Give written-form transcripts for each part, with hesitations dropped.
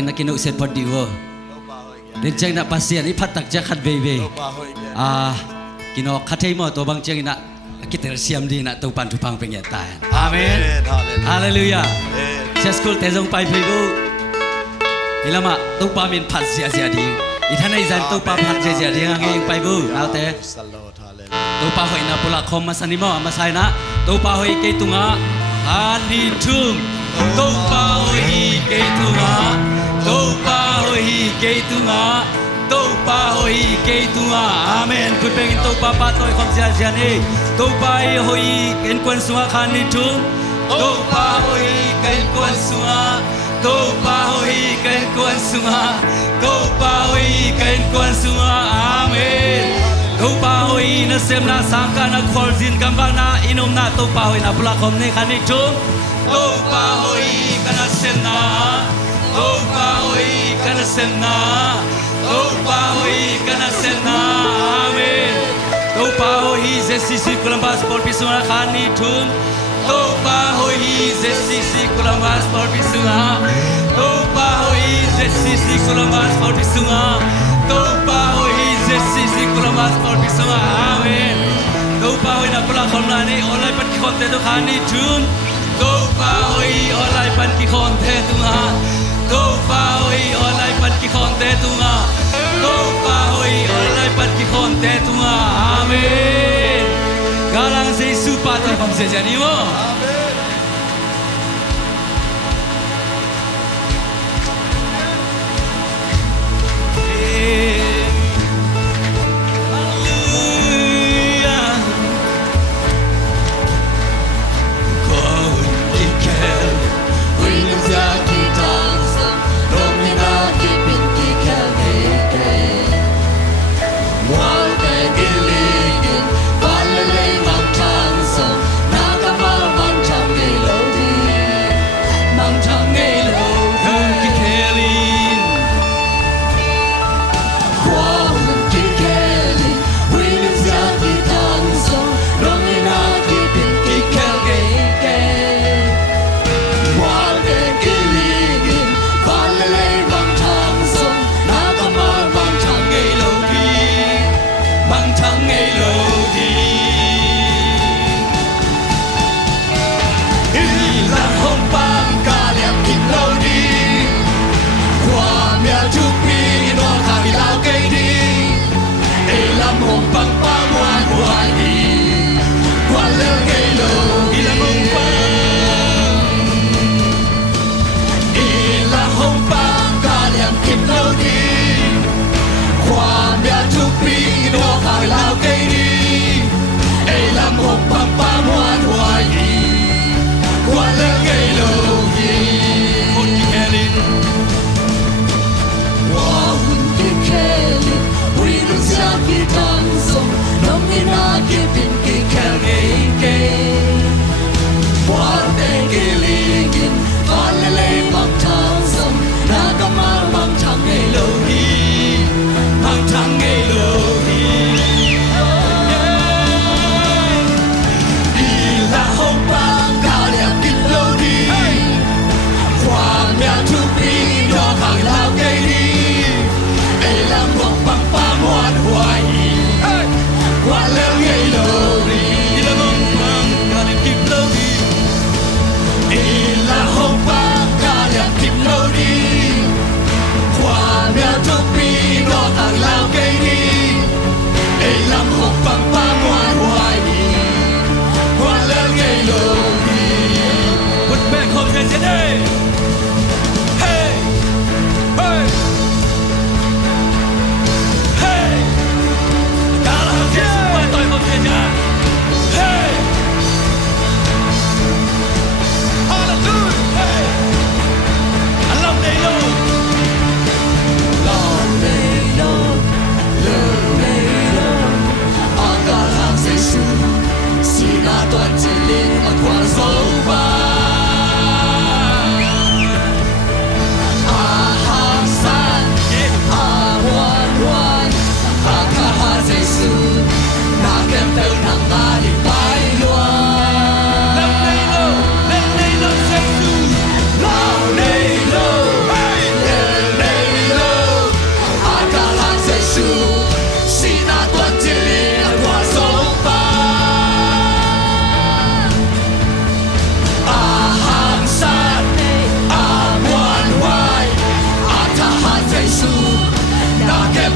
takin na kinuusin po diwo. Din cheng na pasien ipatak jakat bebe. Kino katay mo to bang cheng na kita siam di na tupan tupang pengetan. Amen. Hallelujah. Saya school tezong pai pego. Ilama tupa min pat sia sia di. Itana izan tupa pat sia sia di ngang pai bu. Alte. Tupa hoi na pula kom masanimo amasai na. Tupa hoi ke tunga. Ani tum. Tupa hoi ke tunga. Tupa hoi ke tunga. Tupa hoi ke tunga. Amen. Kun pengin tupa patoi kom sia sia ni. Tupa hoi ken kwan sunga khani tum. Tupa hoi ken kwan sunga. Tupa hoi ken kwan sunga. Tupa hoi ken kwan sunga. Amen. Tupa hoi na sem na sangka na kholzin kambang na inom na tupa hoi na pulakom ni khani tum. Tupa hoi kana sem na. Tupa hoi kana sem na. Tupa hoi kana sem na. Amen. Tupa hoi sisi kulambas por pisuna khani tum. Tupa hoi sisi kulambas por pisuna. Tupa hoi sisi kulambas por pisuna. Tupa hoi sisi kulambas por pisuna. Amen. Tupa hoi na pula khomlani olai pan ki khonte tu khani tum. Tupa hoi olai pan ki khonte tunga. Tupa hoi olai pan ki khonte tunga. Tupa hoi olai pan ki khonte tunga. Amen. Galang se supata kom se jani mo. Wow,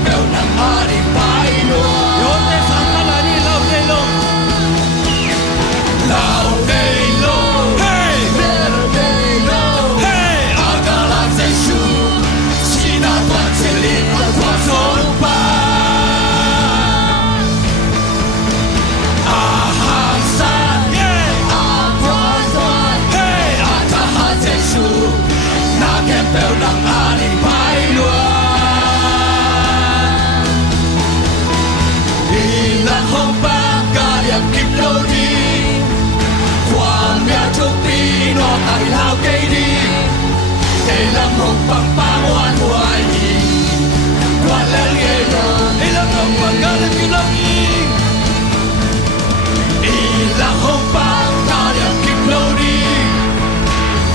bèo nang ari pai no yo te sang kala ni lau dei lo lao dei lo hey bèo dei lo hey agala Giêsu sina toàn chân lý và qua sông ba ahamsan yeah apuasan hey ataha Giêsu na kem bèo nang ari pai no ilang hong bang kaliam kim lâu đi quang mea chúc pi no ai lao cây đi để làm hong bang bang oan hoài đi quan lên ghê lo ilang hong bang kaliam kim lâu đi ilang hong bang kaliam kim lâu đi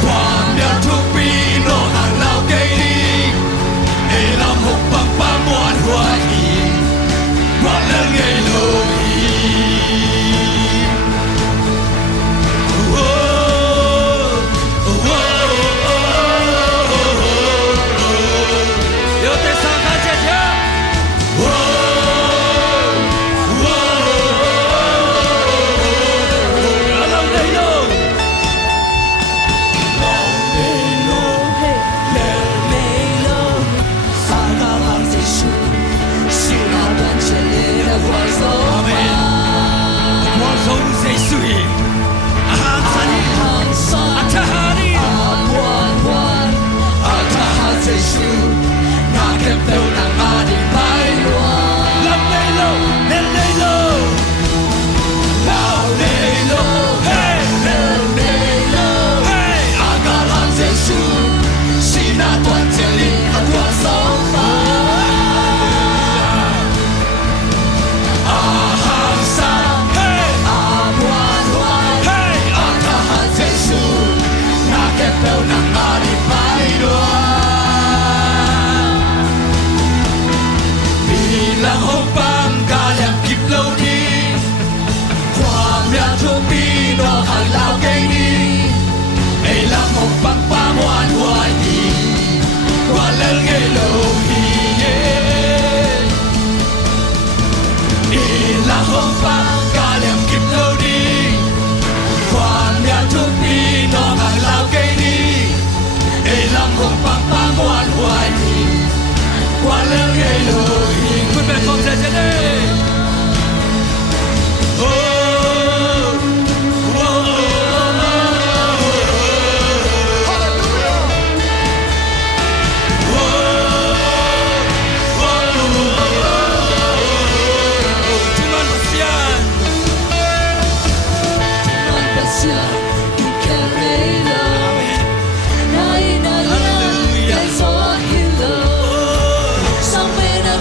quang mea chúc pi no ai lao cây đi để làm hong bang bang oan hoài đi quan lên ghê lo yo te sang kala che che lau dei lo qua sông Giêsu ahamsan atahari lau dei lo len dei lo hey hey hey hey Bilang hopang kaliam kip lâu đi Khoa mea chua pi no hàng lao cây đi Ê làm hopang pa moan hoài đi Qua lel ghê lâu hi Ê làm hopang kaliam kip lâu đi Khoa mea chua pi no hàng lao cây đi Ê làm hopang pa moan hoài đi Qua lel ghê lâu hi Quý vị con sẽ chết đi Tuhan kasihan Hallelujah.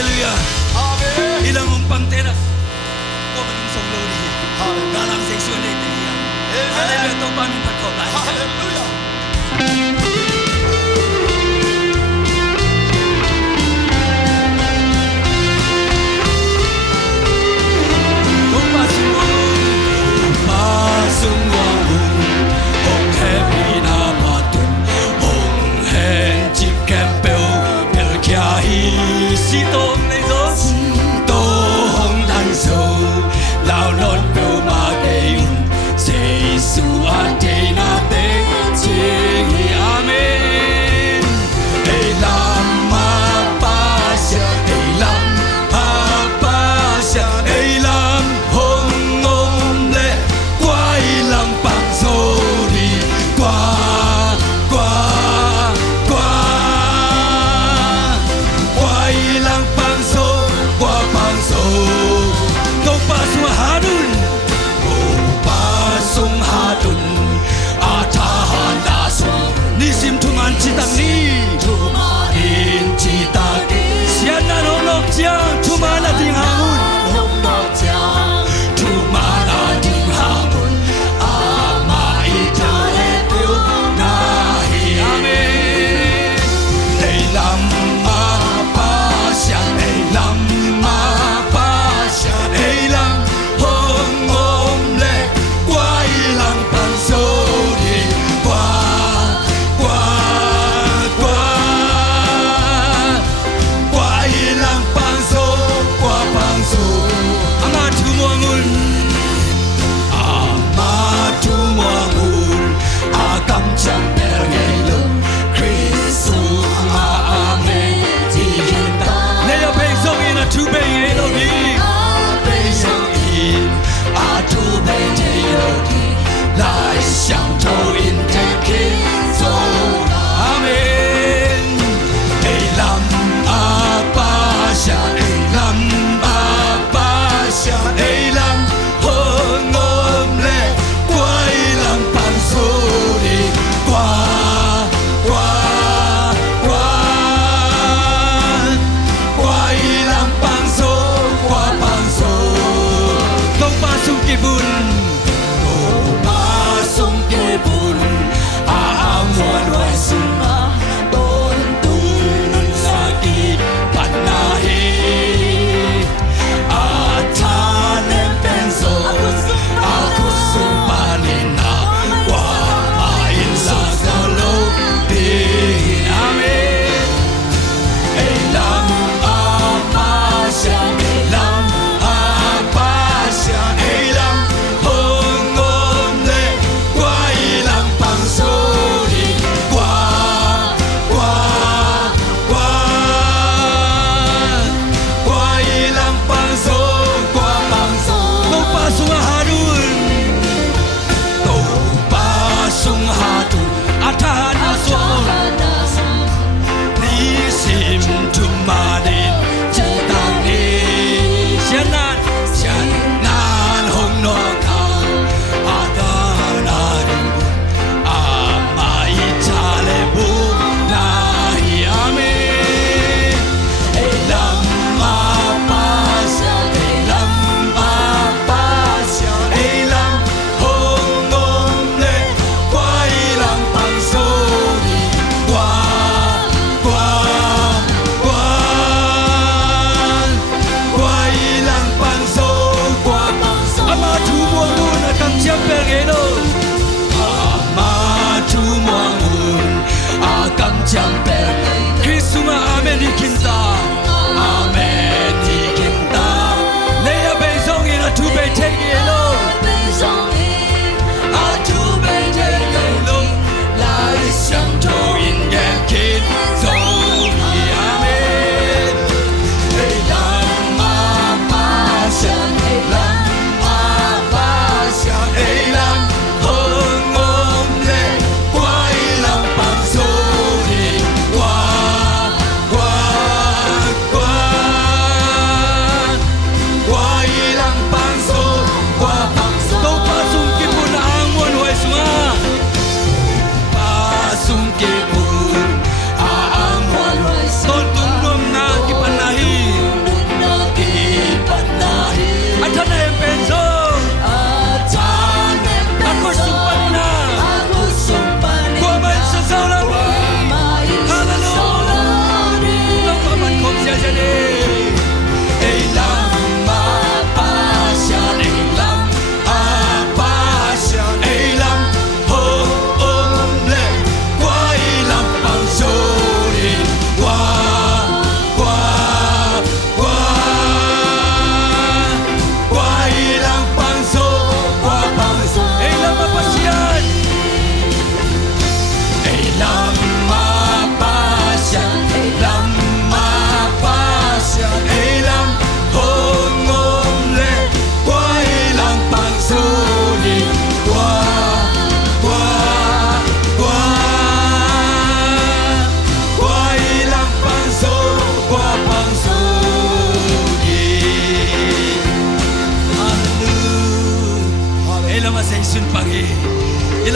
Haleluya. Ilang mong pangtera. Ko manung song lo di. Galang seksual ni dia. Haleluya to pa min phat khom lai. Hallelujah.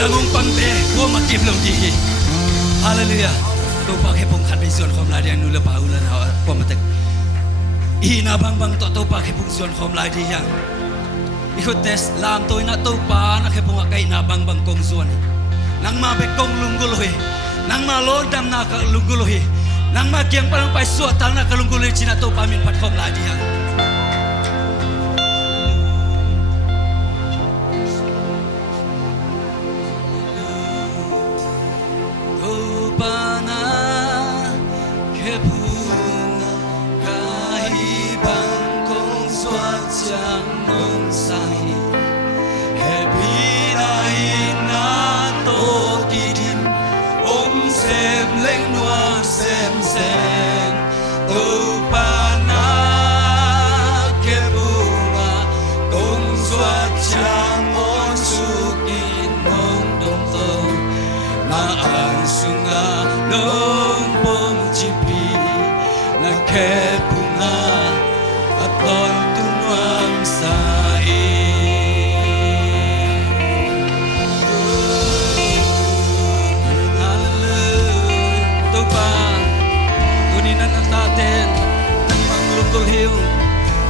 langong pangte ko makip long di hallelujah to pa ke pong khat vision khom la diang nu la pa ulan ha ko matek ina bang bang to pa ke pong vision khom la di yang ikut tes lam to na to pa na ke pong kai na bang bang kong zuan nang ma be kong lunggul he nang ma lo dam na ka lunggul he nang ma kiang parang pai suat tang na ka lunggul he china to pa min pat khom la di yang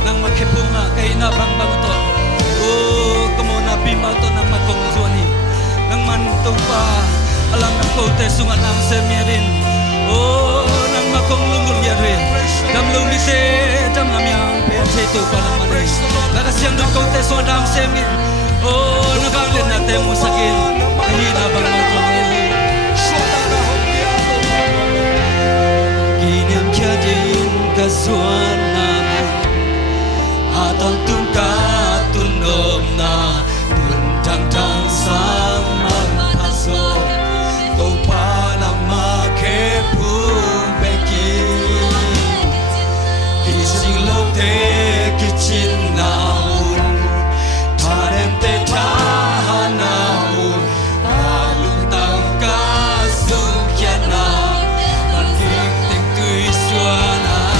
nang makipunga kay na bang bang to oh kamo na pima to nang makong zuani nang man to pa alam na ko te sungat nang semirin oh nang makong lungul ya re dam lung ni se dam nam yang pe se to pa nang mani nang siang nang ko te so dam semin oh nang len na te mo sakin kay na bang bang to kiniam kya din ka zuan atong tungka tunom na puntang tang sang magpaso to pa na makepung beki kising lote kichin naun tarem te tahanaun palutang kasukyan na mandik tek tuisuana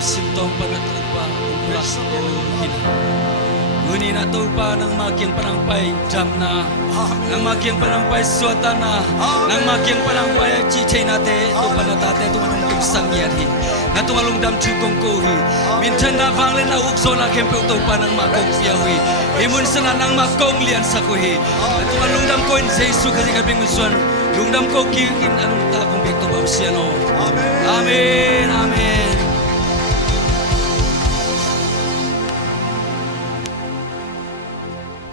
simptom pa na to pa ulak yan ang Nguni na to pa ng makiang panampay jam na ng makiang panampay suwata na ng makiang panampay chichay nate to pa na tate tumanong tumsang yari na tumalong dam chukong kuhi minsan na vanglen na ukso na kempe to pa ng makong piyawi imun sana ng makong lian sa kuhi na tumalong dam ko in sa isu kasi kabing musuan yung dam ko kikin anong takong biyek to ba siya no Amen Amen